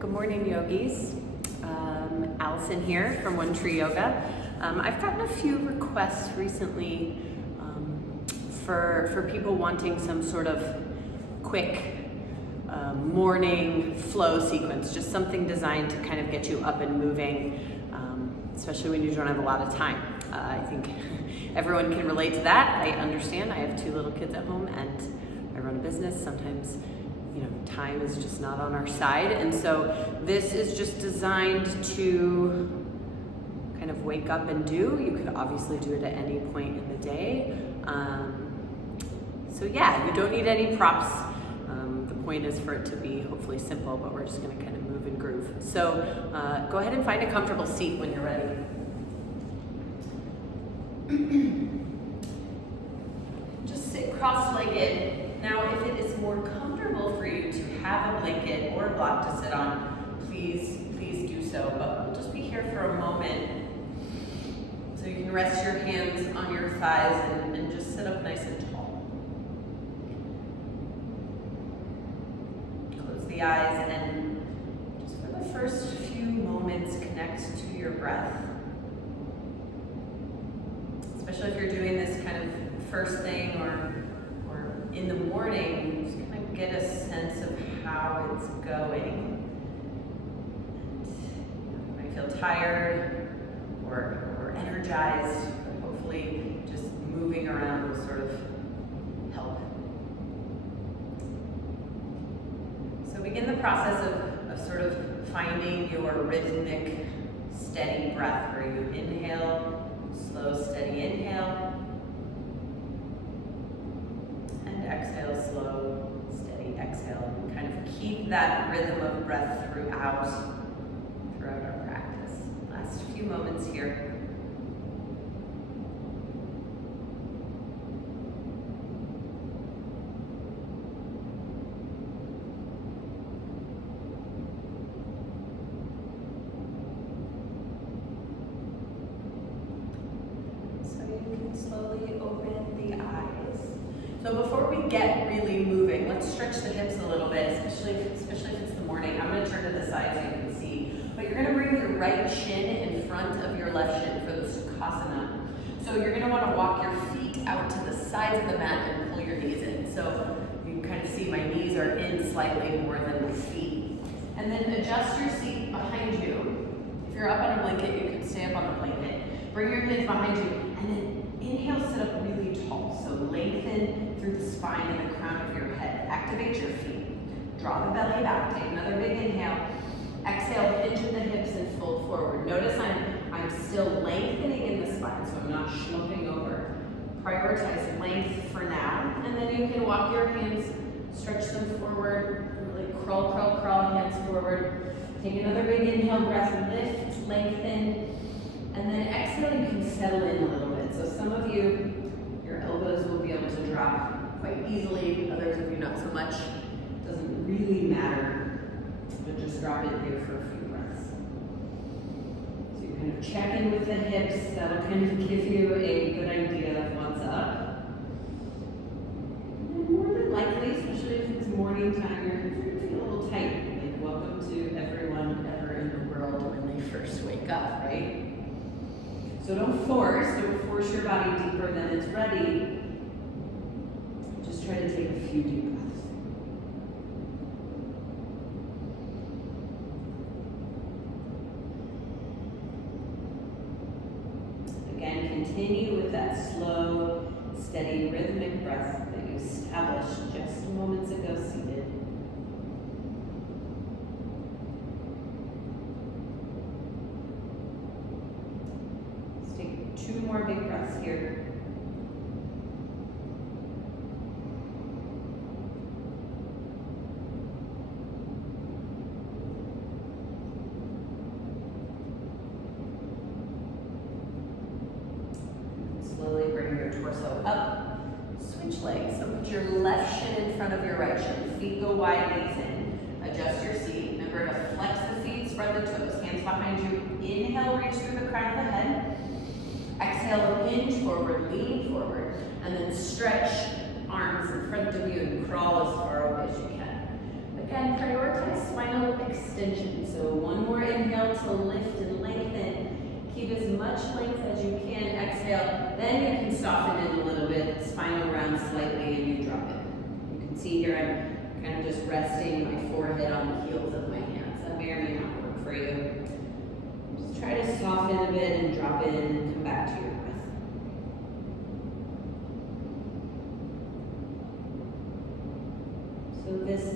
Good morning, yogis. Allison here from One Tree Yoga. I've gotten a few requests recently for people wanting some sort of quick morning flow sequence, just something designed to kind of get you up and moving, especially when you don't have a lot of time. I think everyone can relate to that. I understand. I have 2 little kids at home and I run a business. Sometimes time is just not on our side. And so this is just designed to kind of wake up and do. You could obviously do it at any point in the day. So yeah, you don't need any props. The point is for it to be hopefully simple, but we're just gonna kind of move and groove. So go ahead and find a comfortable seat when you're ready. Just sit cross-legged. Now, if it is more comfortable for you to have a blanket or a block to sit on, please do so. But we'll just be here for a moment. So you can rest your hands on your thighs and just sit up nice and tall. Close the eyes and just for the first few moments, connect to your breath. Especially if you're doing this kind of first thing or in the morning, just kind of get a sense of how it's going. You might feel tired or energized, but hopefully just moving around will sort of help. So begin the process of sort of finding your rhythmic, steady breath where you inhale, slow, steady inhale, exhale, slow, steady exhale. And kind of keep that rhythm of breath throughout our practice. Last few moments here. So you can slowly open the eyes. So before we get really moving, let's stretch the hips a little bit, especially if it's the morning. I'm going to turn to the side so you can see. But you're going to bring your right shin in front of your left shin for the Sukhasana. So you're going to want to walk your feet out to the sides of the mat and pull your knees in. So you can kind of see my knees are in slightly more than my feet. And then adjust your seat behind you. If you're up on a blanket, you can stay up on the blanket. Bring your hands behind you and then inhale, sit up really tall. So lengthen through the spine and the crown of your head. Activate your feet. Draw the belly back. Take another big inhale. Exhale, hinge in the hips and fold forward. Notice I'm still lengthening in the spine, so I'm not schlumping over. Prioritize length for now, and then you can walk your hands, stretch them forward, really crawl, hands forward. Take another big inhale, breath, lift, lengthen, and then exhale, you can settle in a little bit. So some of you, your elbows will be able to drop quite easily, others of you not so much. Doesn't really matter, but just drop it here for a few breaths. So you kind of check in with the hips. That'll kind of give you a good idea of what's up. And more than likely, especially if it's morning time, you're going to feel a little tight. Like welcome to everyone ever in the world when they first wake up, right? So don't force your body deeper than it's ready. Just try to take a few deep breaths. Again, continue with that slow, steady, rhythmic breath that you established just moments ago seated. Let's take 2 more big breaths here. Slowly bring your torso up, switch legs. So put your left shin in front of your right shin. Feet go wide, knees in. Adjust your seat. Remember to flex the feet, spread the toes. Hands behind you. Inhale, reach through the crown of the head. Exhale, hinge forward, lean forward. And then stretch arms in front of you and crawl as far away as you can. Again, prioritize spinal extension. extension. So one more inhale to lift and lengthen. Keep as much length as you can. Exhale. Then you can soften it a little bit. Spinal round slightly and you drop it. You can see here I'm kind of just resting my forehead on the heels of my hands. That may or may not work for you. Just try to soften a bit and drop it in and come back to your breath. So this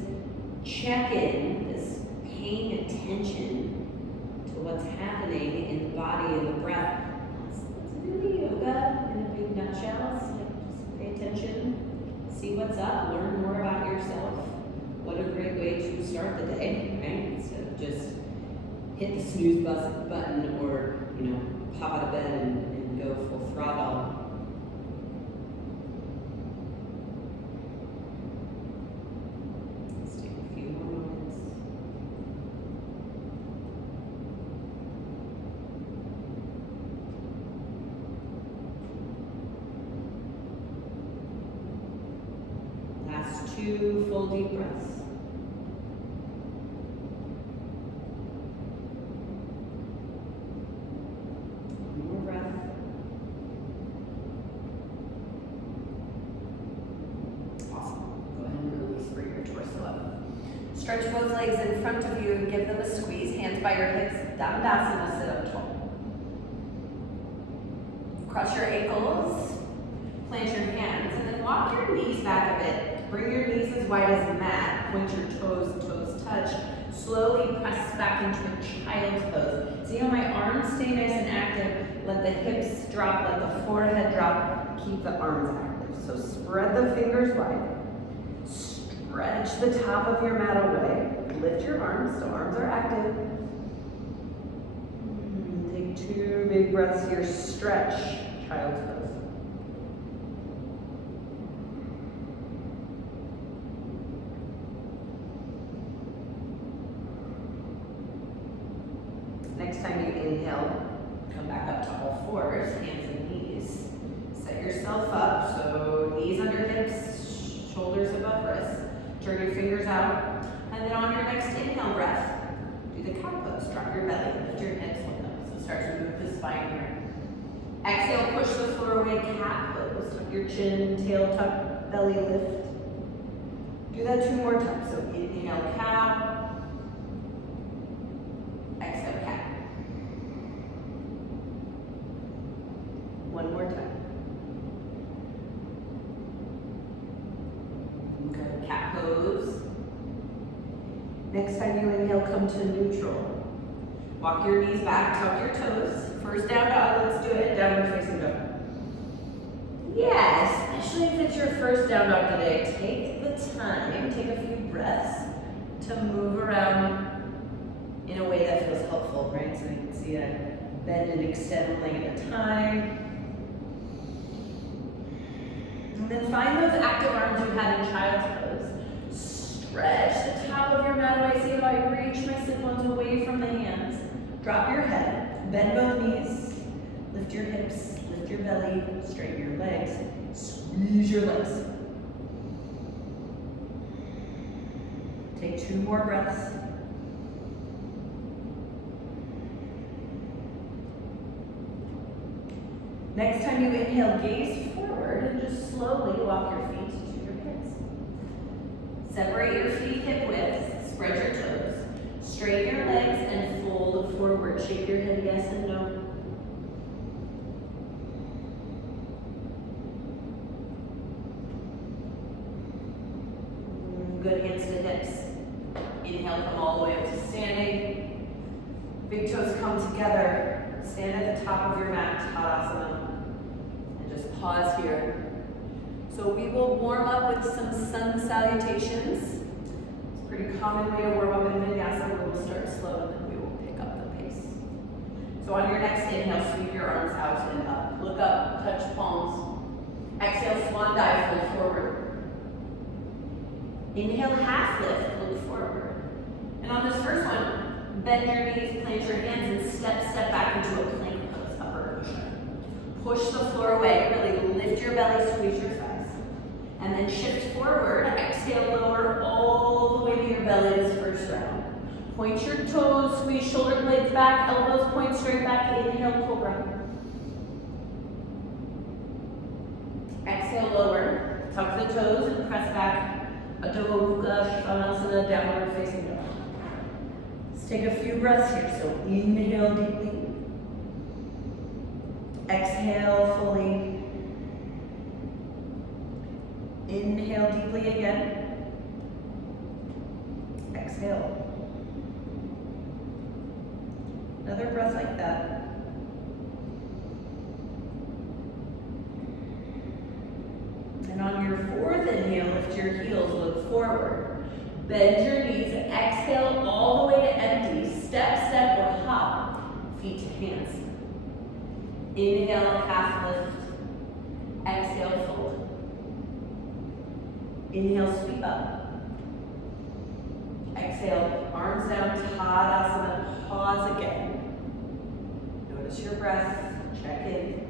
check-in, this paying attention to what's happening in the body and the breath, that's really yoga in a big nutshell. So just pay attention, see what's up, learn more about yourself. What a great way to start the day, right? Instead of just hit the snooze button or, pop out of bed and go full throttle. Let's take a few more moments. Last 2 full deep breaths. Stretch both legs in front of you and give them a squeeze. Hands by your hips. Dandasana, sit up tall. Cross your ankles. Plant your hands. And then walk your knees back a bit. Bring your knees as wide as the mat. Point your toes touch. Slowly press back into a child's pose. See how my arms stay nice and active. Let the hips drop. Let the forehead drop. Keep the arms active. So spread the fingers wide. Stretch the top of your mat away. Lift your arms, so arms are active. Take 2 big breaths here. Stretch, child's pose. Next time you inhale, come back up to all fours, hands and knees. Set yourself up, so knees under hips, shoulders above wrists. Turn your fingers out, and then on your next inhale breath, do the cow pose. Drop your belly, lift your hips, look up. So start to move the spine here. Exhale, push the floor away, cat pose. Tuck your chin, tail tuck, belly lift. Do that 2 more times. So inhale, cow. Exhale, cat. 1 more time. Good, cat pose. Next time you inhale, come to neutral. Walk your knees back, tuck your toes. First down dog, let's do it. Downward facing dog. Yeah, especially if it's your first down dog today, take the time, take a few breaths to move around in a way that feels helpful, right? So you can see that bend and extend leg at a time. And then find those active arms you had in child's pose. Stretch the top of your mat away. See how I reach my sit bones away from the hands. Drop your head, bend both knees, lift your hips, lift your belly, straighten your legs, squeeze your legs. Take 2 more breaths. Next time you inhale, gaze forward and just slowly walk your feet to your hips. Separate your feet hip width, spread your toes, straighten your legs and fold forward. Shake your head yes and no. Good, hands to hips. Inhale, come all the way up to standing. Big toes come together. Stand at the top of your mat, Tadasana. And just pause here. So we will warm up with some sun salutations. It's a pretty common way to warm up in Vinyasa. We will start slow and then we will pick up the pace. So on your next inhale, sweep your arms out and up. Look up, touch palms. Exhale, swan dive, fold forward. Inhale, half lift, look forward. And on this first one, bend your knees, plant your hands, and step back into a plank pose, upper cushion. Push the floor away, really lift your belly, squeeze your thighs. And then shift forward, exhale, lower all the way to your belly this first round. Point your toes, squeeze shoulder blades back, elbows point straight back, inhale, cobra. Exhale, lower. Tuck the toes and press back. Adho Mukha Svanasana, downward facing dog. Let's take a few breaths here. So inhale deeply. Exhale fully. Inhale deeply again. Exhale. Another breath like that. And on your fourth inhale, lift your heels, look forward. Bend your knees, exhale all the way to empty. Step, step, or hop, feet to hands. Inhale, half lift. Exhale, fold. Inhale, sweep up. Exhale, arms down, Tadasana, pause again. Notice your breath, check in.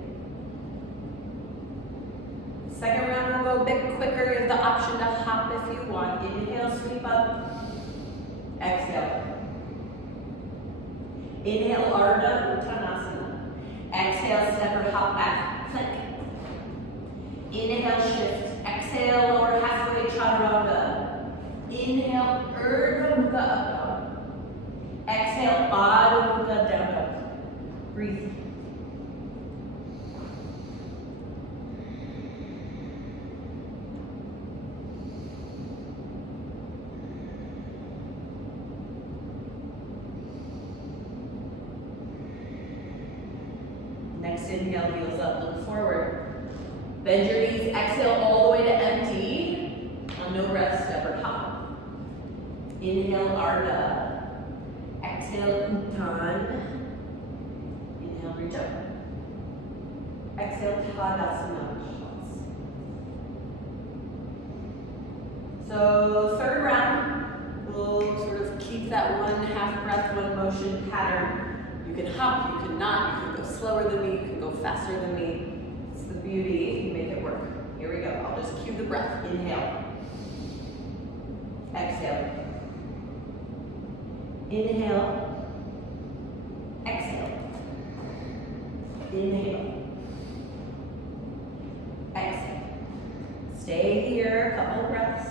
Second round will go a bit quicker. You have the option to hop if you want. Inhale, sweep up. Exhale. Inhale, Ardha Uttanasana. Exhale, step or hop back, plank. Inhale, shift. Exhale, lower halfway, Chaturanga. Inhale, Urdhva Mukha up dog. Exhale, Adho Mukha down dog. Breathe. Next inhale, heels up, look forward. Bend your knees, exhale all the way to empty. On no breath, step or hop. Inhale, Ardha. Exhale, Uttan. Inhale, reach up. Exhale, Tadasana. So third round, we'll sort of keep that one half breath, one motion pattern. You can hop, you can not, you can go slower than me, you can go faster than me. It's the beauty, you make it work. Here we go, I'll just cue the breath. Inhale. Exhale. Inhale. Exhale. Inhale. Exhale. Stay here, a couple of breaths.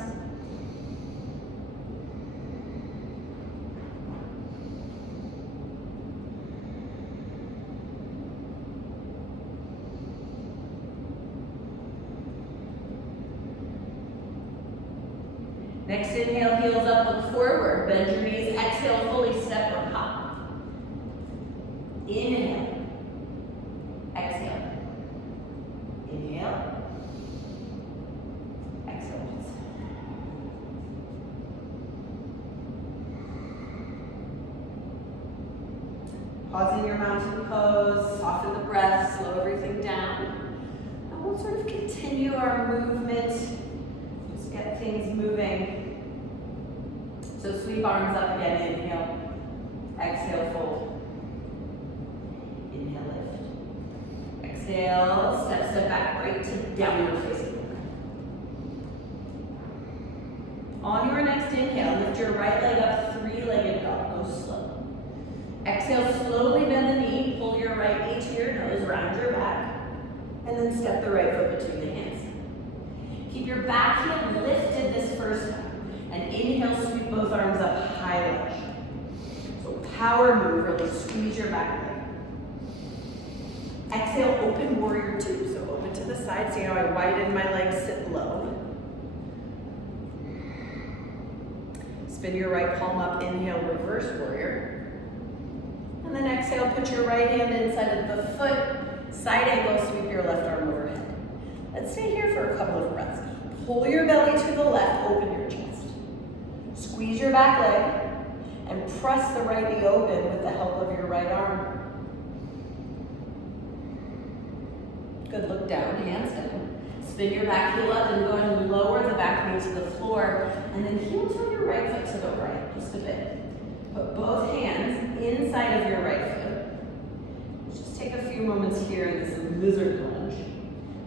Next inhale, heels up, look forward. Bend your knees, exhale, fully step or hop. Inhale. Exhale. Inhale. Exhale. Pause in your mountain pose, soften the breath, slow everything down. And we'll sort of continue our movement. Get things moving. So sweep arms up again, inhale. Exhale, fold. Inhale, lift. Exhale, step back, right to downward facing dog. On your next inhale, lift your right leg up, three-legged dog, go slow. Exhale, slowly bend the knee, pull your right knee to your nose, round your back, and then step the right foot between the hands. Keep your back heel lifted this first time. And inhale, sweep both arms up, high lunge. So power move, really squeeze your back leg. Exhale, open warrior two. So open to the side. See how I widen my legs, sit low. Spin your right palm up, inhale, reverse warrior. And then exhale, put your right hand inside of the foot, side angle, sweep your left arm overhead. Let's stay here for a couple of breaths. Pull your belly to the left, open your chest. Squeeze your back leg and press the right knee open with the help of your right arm. Good, look down, hands down. Spin your back heel up and go ahead and lower the back knee to the floor and then heel to your right foot to the right, just a bit. Put both hands inside of your right foot. Just take a few moments here in this lizard lunge.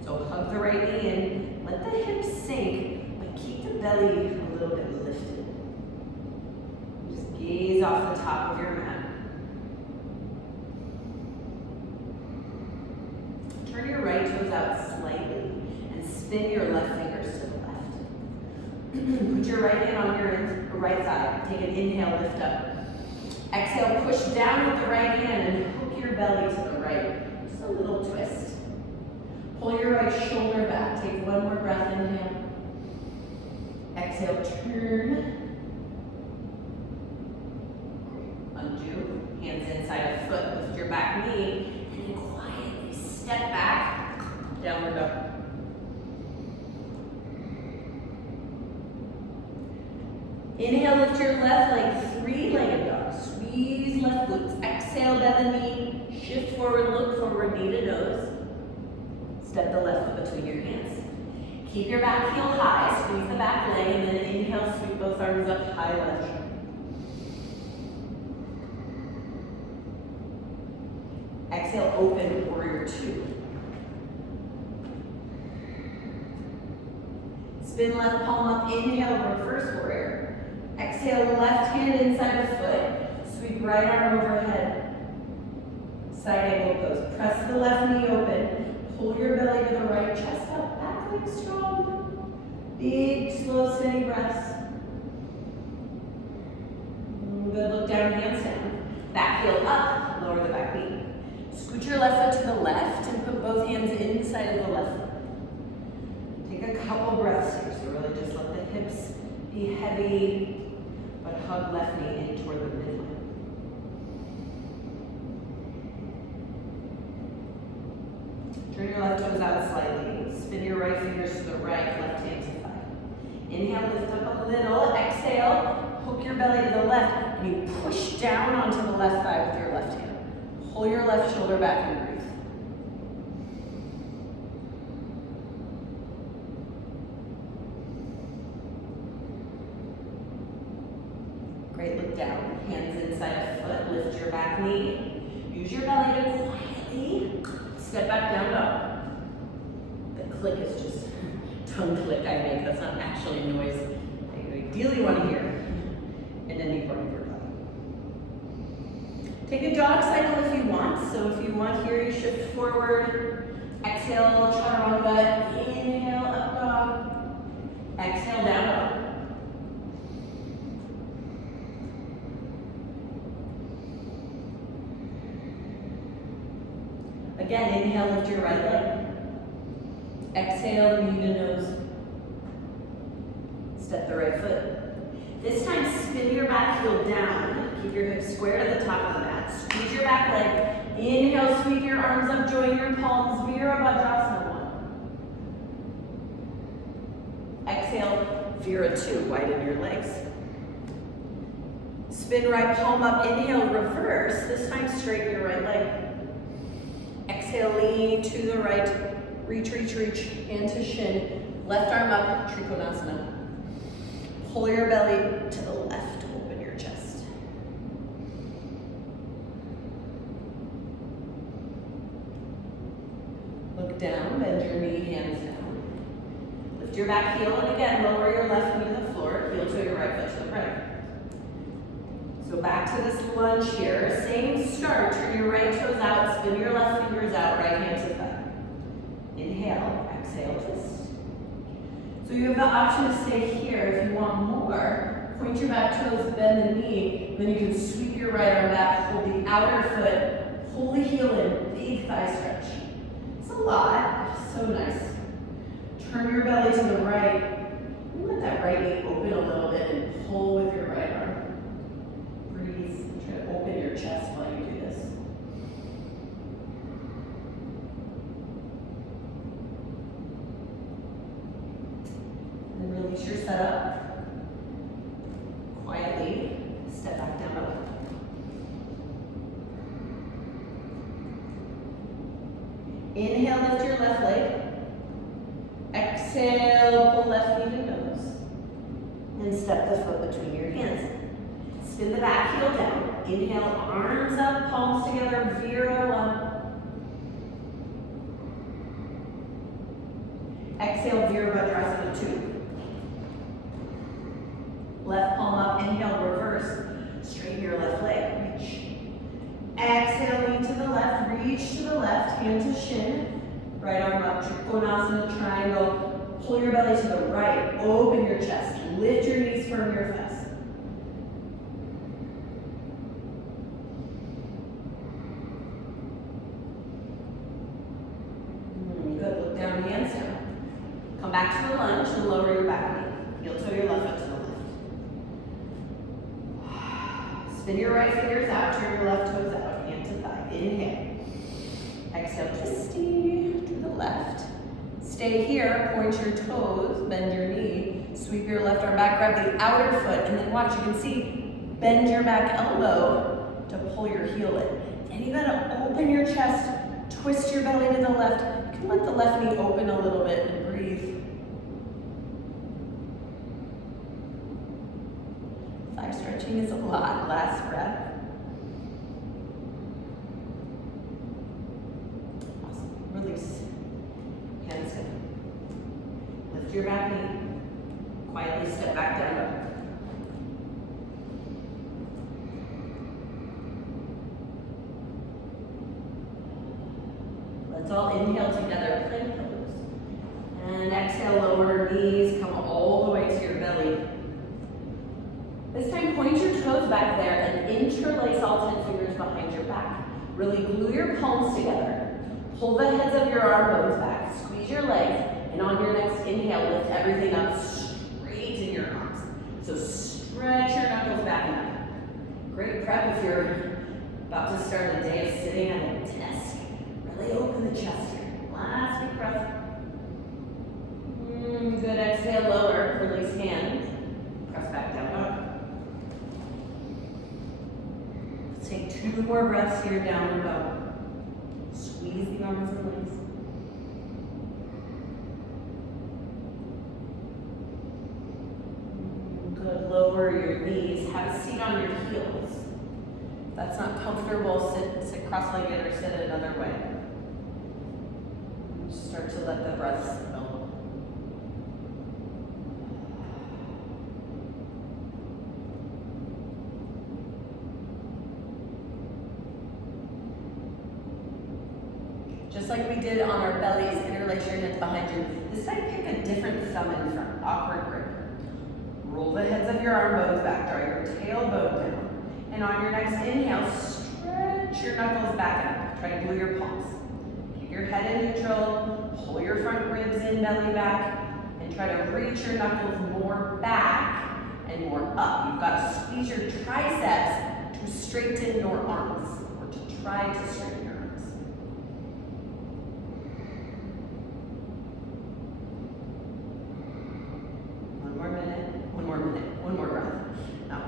So hug the right knee in, let the hips sink, but keep the belly a little bit lifted. Just gaze off the top of your mat. Turn your right toes out slightly and spin your left fingers to the left. Put your right hand on your right thigh. Take an inhale, lift up. Exhale, push down with the right hand and hook your belly to the right. Just a little twist. Pull your right shoulder back. Take one more breath, inhale. Exhale, turn. Undo, hands inside of foot, lift your back knee, and then quietly step back, downward dog. Inhale, lift your left leg, three-legged dog. Squeeze left glutes. Exhale, bend the knee, shift forward, look forward, knee to nose. Step the left foot between your hands. Keep your back heel high, squeeze the back leg, and then inhale, sweep both arms up, high lunge. Exhale, open, warrior two. Spin left palm up, inhale, reverse warrior. Exhale, left hand inside of foot. Sweep right arm overhead. Side angle pose. Press the left knee open. Pull your belly to the right, chest up, back leg strong. Big, slow, steady breaths. Good, look down, hands down. Back heel up, lower the back knee. Scoot your left foot to the left and put both hands inside of the left foot. Take a couple breaths here, so really just let the hips be heavy, but hug left knee in toward the midline. Turn your left toes out slightly. Spin your right fingers to the right, left hand to the thigh. Inhale, lift up a little. Exhale, hook your belly to the left, and you push down onto the left thigh with your left hand. Pull your left shoulder back and breathe. Great, look down. Hands inside of foot. Lift your back knee. Use your belly to quietly step back down dog. The click is just tongue click I make. That's not actually noise I ideally want to hear in any part of your body. Take a dog cycle if you want. So if you want here, you shift forward. Exhale, chaturanga. Inhale, up dog. Exhale, down dog. Again, inhale, lift your right leg. Exhale, knee to nose. Step the right foot. This time, spin your back heel down. Keep your hips square to the top of the mat. Squeeze your back leg. Inhale, sweep your arms up, join your palms. Virabhadrasana 1. Exhale, Vira 2. Widen your legs. Spin right palm up. Inhale, reverse. This time, straighten your right leg. Exhale, lean to the right. Reach, reach, reach, hand to shin. Left arm up, Trikonasana. Pull your belly to the left, open your chest. Look down, bend your knee, hands down. Lift your back heel, and again, lower your left knee to the floor, heel to your right foot to the right. So back to this lunge here. Same start, turn your right toes out, spin your left fingers out, right hand to thigh. Inhale, exhale, twist. So you have the option to stay here. If you want more, point your back toes, bend the knee, then you can sweep your right arm back, hold the outer foot, pull the heel in, big thigh stretch. It's a lot, but it's so nice. Turn your belly to the right, and let that right knee open a little bit and pull with your right arm. Breathe, try to open your chest while you do this. And release your setup. Quietly step back down up. Inhale, lift your left leg. Exhale, pull left knee to nose. And step the foot between your hands. Spin the back heel down. Inhale, arms up, palms together, Vira 1. Exhale, Virabhadrasana 2. Left palm up, inhale, reverse. Straighten your reach to the left, hand to shin, right arm up, Trikonasana triangle. Pull your belly to the right, open your chest, lift your knees, firm your thighs. Good, look down, hands down. Come back to the lunge and lower your back knee. Heel toe your left foot to the left. Spin your right fingers out, turn your left toes out, hand to thigh. Inhale. Exhale, twisty to the left. Stay here, point your toes, bend your knee, sweep your left arm back, grab the outer foot, and then watch, you can see, bend your back elbow to pull your heel in. And you gotta open your chest, twist your belly to the left. You can let the left knee open a little bit and breathe. Thigh stretching is a lot. Last breath. Awesome. Release. Hands down. Lift your back knee. Quietly step back down. Let's all inhale together, plank pose. And exhale, lower knees, come all the way to your belly. This time, point your toes back there and interlace all 10 fingers behind your back. Really glue your palms together. Pull the heads of your arm bones back. Squeeze your legs, and on your next inhale, lift everything up straight in your arms. So stretch your knuckles back and up. Great prep if you're about to start a day of sitting at a desk. Really open the chest here. Last big breath. Good, exhale, lower, release hands. Press back down, up. Let's take 2 more breaths here, downward dog. Squeeze the arms and legs. Good, lower your knees. Have a seat on your heels. If that's not comfortable, sit cross-legged or sit another way. Just start to let the breath settle. Just like we did on our bellies, interlace your hands behind you. This time, pick a different thumb in front. Awkward grip. Roll the heads of your arm bones back. Draw your tailbone down. And on your next inhale, stretch your knuckles back up. Try to glue your palms. Keep your head in neutral. Pull your front ribs in, belly back. And try to reach your knuckles more back and more up. You've got to squeeze your triceps to straighten your arms, or to try to straighten your arms. One more breath. Now,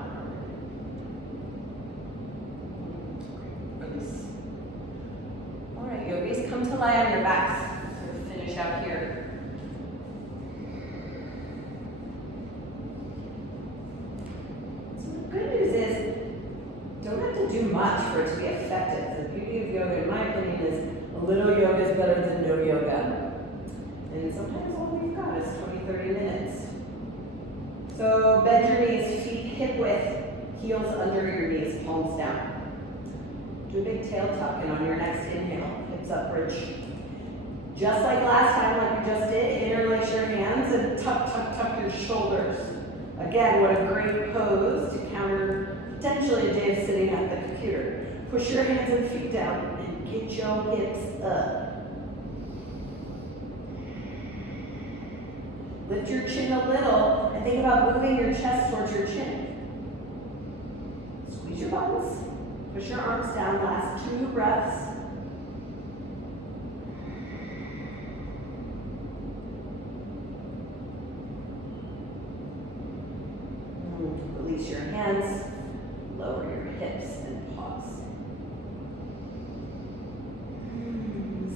release. All right, yogis, come to lie on your backs. Sort of finish out here. So the good news is, you don't have to do much for it to be effective. The beauty of yoga, in my opinion, is a little yoga is better than no yoga. And sometimes all we've got is 20, 30 minutes. So bend your knees, feet hip width, heels under your knees, palms down. Do a big tail tuck, and on your next inhale, hips up, bridge. Just like last time, like we just did, interlace your hands and tuck, tuck, tuck your shoulders. Again, what a great pose to counter potentially a day of sitting at the computer. Push your hands and feet down and get your hips up. Lift your chin a little and think about moving your chest towards your chin. Squeeze your buttons. Push your arms down. Last 2 breaths. Release your hands. Lower your hips and pause.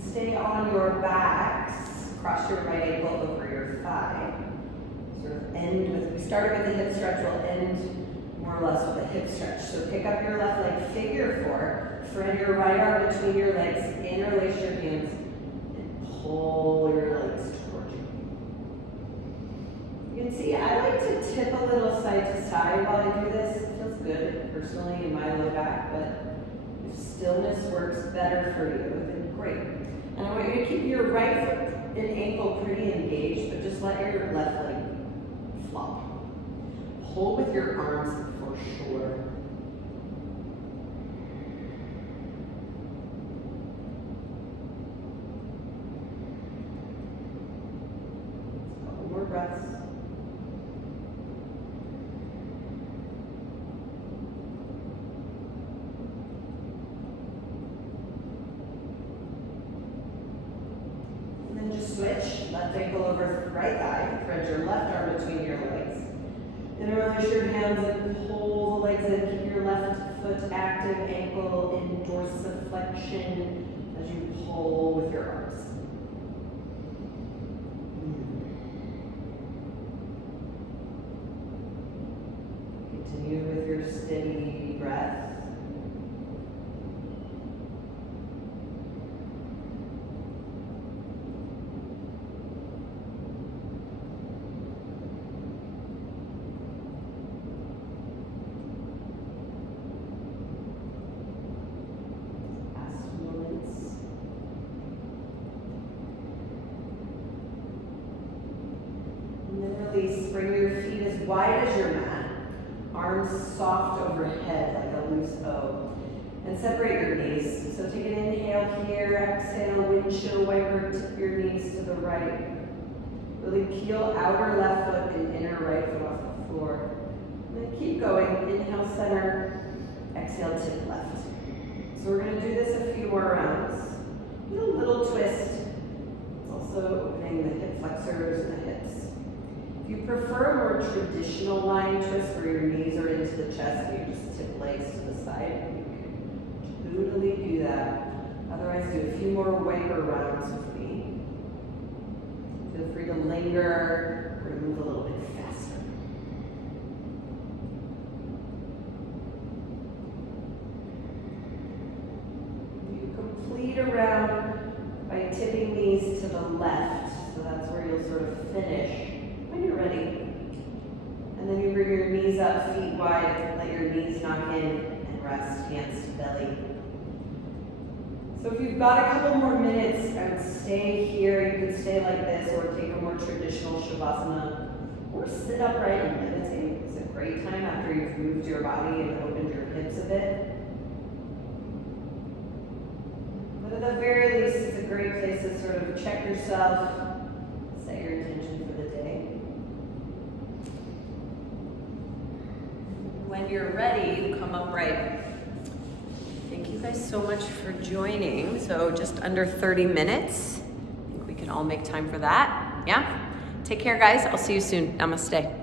Stay on your backs. Cross your right ankle over your thigh. Sort of end with, we started with the hip stretch, we'll end more or less with a hip stretch. So pick up your left leg, figure 4, thread your right arm between your legs, interlace your hands, and pull your legs toward you. You can see I like to tip a little side to side while I do this. It feels good personally in my low back, but If stillness works better for you, then great. And I want you to keep your right foot and ankle pretty engaged, but just let your left leg flop. Hold with your arms for sure. Couple more breaths. Just switch, left ankle over right thigh, thread your left arm between your legs. Interlace your hands and pull the legs in. Keep your left foot active, ankle in dorsiflexion as you pull with your arms. Continue with your steady breath. Release. Bring your feet as wide as your mat. Arms soft overhead like a loose O. And separate your knees. So take an inhale here, exhale, windshield wiper, tip your knees to the right. Really peel outer left foot and inner right foot off the floor. And then keep going. Inhale, center, exhale, tip left. So we're going to do this a few more rounds. Do a little twist. It's also opening the hip flexors and the hips. If you prefer a more traditional lying twist where your knees are into the chest and you just tip legs to the side, you can totally do that. Otherwise, do a few more wiper rounds with me. Feel free to linger or move a little bit faster. You complete a round by tipping knees to the left, so that's where you'll sort of finish when you're ready. And then you bring your knees up, feet wide, let your knees knock in and rest, hands to belly. So if you've got a couple more minutes, I would stay here. You could stay like this or take a more traditional Shavasana or sit upright and meditate. It's a great time after you've moved your body and opened your hips a bit. But at the very least, it's a great place to sort of check yourself, set your intention for the day. When you're ready, you come upright. Thank you guys so much for joining. So just under 30 minutes. I think we can all make time for that. Yeah? Take care, guys. I'll see you soon. Namaste.